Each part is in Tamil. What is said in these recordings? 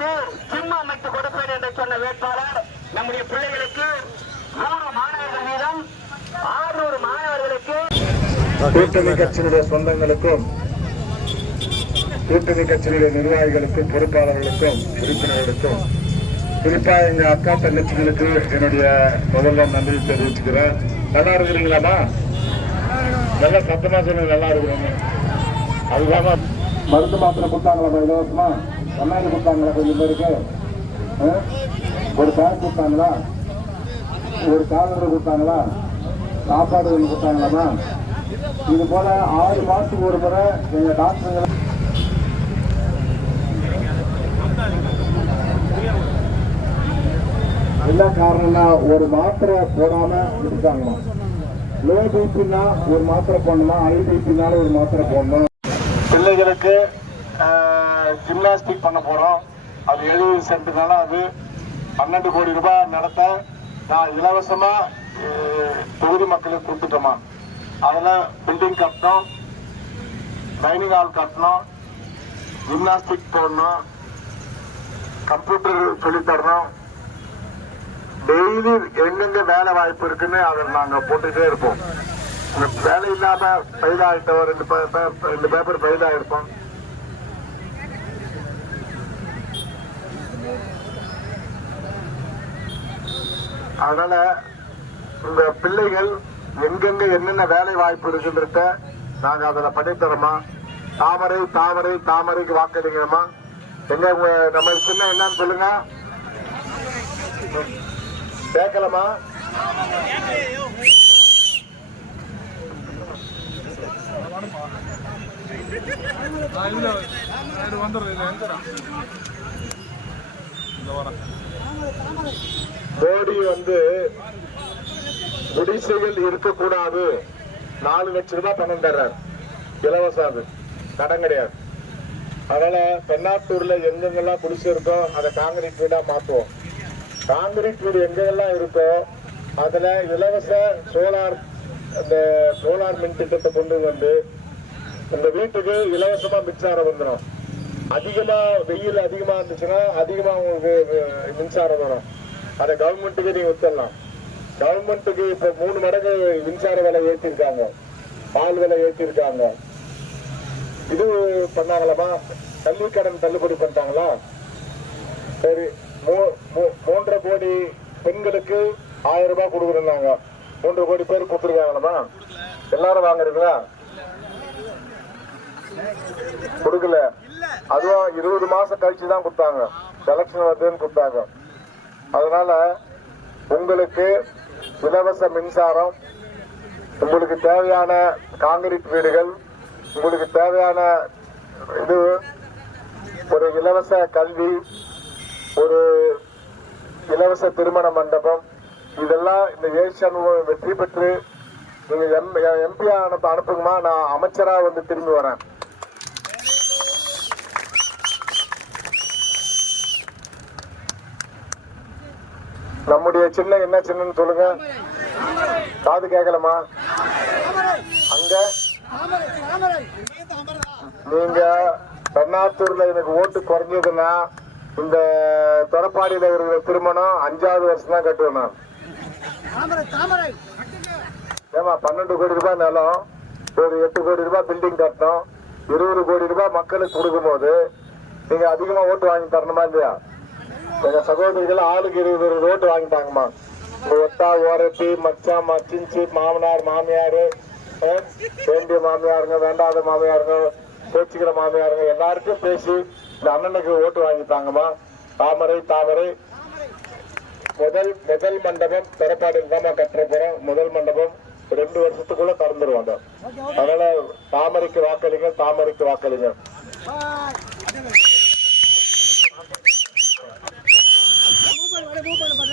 வைத்து ஜிம் அமைத்து கொடுப்பேன் என்று சொன்ன வேட்பாளர் நம்முடைய பிள்ளைகளுக்கு நூறு மாணவர்கள் வீதம் ஆறுநூறு மாணவர்களுக்கு கூட்டணி கட்சியினுடைய சொந்தங்களுக்கும் கூட்டணி கட்சியினுடைய நிர்வாகிகளுக்கும் பொறுப்பாளர்களுக்கும் உறுப்பினர்களுக்கும் குறிப்பா எங்க அக்கா தங்கச்சிகளுக்கு என்னுடைய முதல்ல நன்றி தெரிவிச்சுக்கிறேன். நல்லா இருக்கிறீங்களாமா நல்லா சத்தமா சொல்லுங்க நல்லா இருக்கிறீங்க அதுதான் மருந்து மாத்திரை கொடுத்தாங்களா இலவசமா? கண்ணாடி கொடுத்தாங்களா? கொஞ்சம் பேருக்கு ஒரு பேர் கொடுத்தாங்களா? ஒரு காலண்டர் கொடுத்தாங்களா? சாப்பாடு ஒன்று கொடுத்தாங்களாமா? இது போல ஆறு மாதத்துக்கு ஒரு முறை எங்கள் டாக்டருங்களை என்ன காரணம்னா ஒரு மாத்திரை போடாம இருக்காங்களா லோ பிபின்னா ஒரு மாத்திரை போடணுமா? ஹை பிபினால ஒரு மாத்திரை போடணும். பிள்ளைகளுக்கு ஜிம்னாஸ்டிக் பண்ண போகிறோம் அது எழுபது சென்ட்னால அது பன்னெண்டு கோடி ரூபாய் நடத்த நான் இலவசமாக தொகுதி மக்களுக்கு கொடுத்துட்டோமா? அதில் பில்டிங் கட்டணும் டைனிங் ஹால் கட்டணும் ஜிம்னாஸ்டிக் போடணும் கம்ப்யூட்டர் சொல்லித்தரணும் டெய்லி எங்கெங்க வேலை வாய்ப்பு இருக்குன்னு அதை நாங்கள் போட்டுகிட்டே இருப்போம். இந்த வேலை இல்லாமல் பயிலாயிட்டோம் ரெண்டு ரெண்டு பேப்பர் பயிலாகிருப்போம் அதனால இந்த பிள்ளைகள் எங்கெங்க என்னென்ன வேலை வாய்ப்பு இருக்குன்றத நாங்க அதுல பண்ணித்தரோமா தாமரை தாமரை தாமரைக்கு வாக்களிக்கிறோமா எங்க நம்ம சின்ன என்னன்னு சொல்லுங்க. கேட்கலாமா? வந்துடுறேன் மோடி வந்து குடிசைகள் இருக்கக்கூடாது. நாலு லட்சம் ரூபாய் பணம் தர்றார். இலவசம் அது கடன் கிடையாது. அதனால பெண்ணாத்தூர்ல எங்கெங்கெல்லாம் குடிசை இருக்கோ அதை காங்கிரீட் வீடா மாற்றுவோம் காங்கிரீட் வீடு எங்கெல்லாம் இருக்கோ அதுல இலவச சோலார் அந்த சோலார் மின் திட்டத்தை கொண்டு வந்து இந்த வீட்டுக்கு இலவசமா மின்சாரம் வந்துடும் அதிகமா வெயில் அதிகமா இருந்துச்சுன்னா அதிகமா உங்களுக்கு மின்சாரம் வரும். அதை கவர்மெண்ட்டுக்கு நீங்க வித்துடலாம். கவர்மெண்ட்டுக்கு இப்ப மூணு மடங்கு மின்சார விலை ஏற்றிருக்காங்க பால் விலை ஏற்றிருக்காங்க இது பண்ணாங்களாமா? கல்வி கடன் தள்ளுபடி பண்ணிட்டாங்களா? சரி மூ- மூ- மூன்றரை கோடி பெண்களுக்கு ஆயிரம் ரூபாய் கொடுக்குறாங்க மூன்று கோடி பேர் கொடுத்துருக்காங்களாமா? எல்லாரும் வாங்குறீங்களா? கொடுக்கல. அதுவும் இருபது மாசம் கழிச்சு தான் கொடுத்தாங்க. செலக்ஷன் வருதுன்னு கொடுத்தாங்க. அதனால உங்களுக்கு இலவச மின்சாரம் உங்களுக்கு தேவையான காங்கிரீட் வீடுகள் உங்களுக்கு தேவையான இது ஒரு இலவச கல்வி ஒரு இலவச திருமண மண்டபம் இதெல்லாம் இந்த ஏசியன் வெற்றி பெற்று நீங்க எம் எம்பியா அனுப்புங்கம்மா. நான் அமைச்சரா வந்து திரும்பி வரேன். நம்முடைய சின்ன என்ன சின்னன்னு சொல்லுங்க. காது கேட்கலமா அங்க நீங்க பெண்ணாத்தூர்ல எனக்கு ஓட்டு குறைஞ்சதுன்னா இந்த தொரப்பாடியில இருக்கிற திருமணம் அஞ்சாவது வருஷம் தான் கட்டுவேன் ஏமா பன்னெண்டு கோடி ரூபாய் நிலம் ஒரு எட்டு கோடி ரூபாய் பில்டிங் கட்டணும் இருபது கோடி ரூபாய் மக்களுக்கு கொடுக்கும்போது நீங்க அதிகமா ஓட்டு வாங்கி தரணுமா இல்லையா? எங்க சகோதரிகள் ஆளுக்கு இருபது இருபது ஓட்டு வாங்கிட்டாங்கம்மா. ஒத்தா ஓரத்தி மச்சான் மச்சிஞ்சி மாமனார் மாமியார் வேண்டிய மாமியாருங்க வேண்டாத மாமியாருங்க பேச்சுக்கிற மாமியாருங்க எல்லாருக்கும் பேசி இந்த அண்ணனுக்கு ஓட்டு வாங்கிட்டாங்கம்மா. தாமரை தாமரை. முதல் முதல் மண்டபம் பெறப்பாடில் தான் கட்டுற போறோம். முதல் மண்டபம் ரெண்டு வருஷத்துக்குள்ள திறந்துருவோம் அதனால தாமரைக்கு வாக்களிங்க தாமரைக்கு வாக்களிங்க.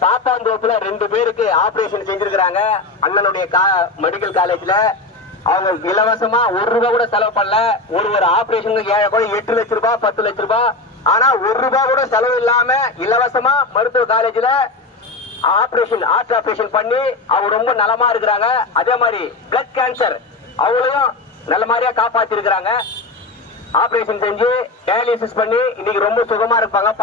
சாத்தாந்தோப்புல ரெண்டு பேருக்கு ஆபரேஷன் செஞ்சிருக்கிறாங்க. அண்ணனுடைய மெடிக்கல் காலேஜ்ல அவங்க இலவசமா ஒரு ரூபாய் கூட செலவு பண்ணல. ஒரு ஒரு ஆபரேஷனுக்கு ஏழை கூட எட்டு லட்ச ரூபாய் பத்து லட்ச ரூபாய் ஆனா ஒரு ரூபாய் கூட செலவு இல்லாம இலவசமா மருத்துவ காலேஜ்ல ஆபரேஷன் ஹார்ட் ஆபரேஷன் பண்ணி அவங்க ரொம்ப நலமா இருக்கிறாங்க. அதே மாதிரி பிளட் கேன்சர் அவங்களையும் நல்ல மாதிரியா காப்பாத்தி இருக்கிறாங்க ஆபரேஷன் செஞ்சு டயாலிசிஸ் பண்ணி இன்னைக்கு ரொம்ப சுகமா இருப்பாங்க.